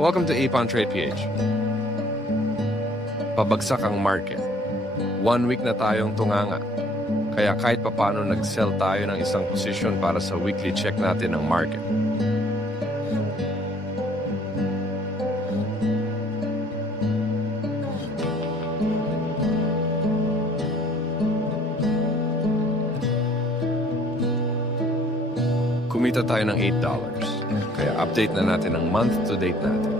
Welcome to Ipon Trade PH. Pabagsak ang market. 1 week na tayong tunganga. Kaya kahit papano nag-sell tayo ng isang position para sa weekly check natin ng market. Kumita tayo ng $8. Kaya update na natin ang month to date natin.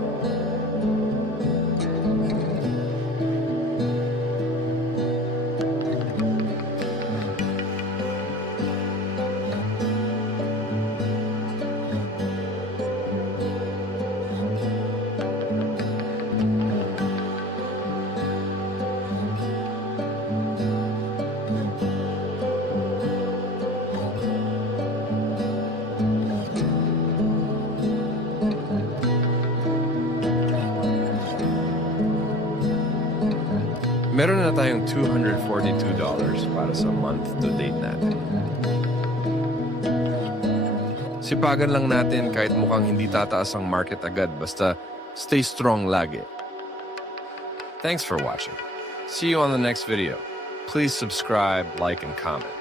Meron na tayong $242 para sa month-to-date natin. Sipagan lang natin kahit mukhang hindi tataas ang market agad, basta stay strong lagi. Thanks for watching. See you on the next video. Please subscribe, like, and comment.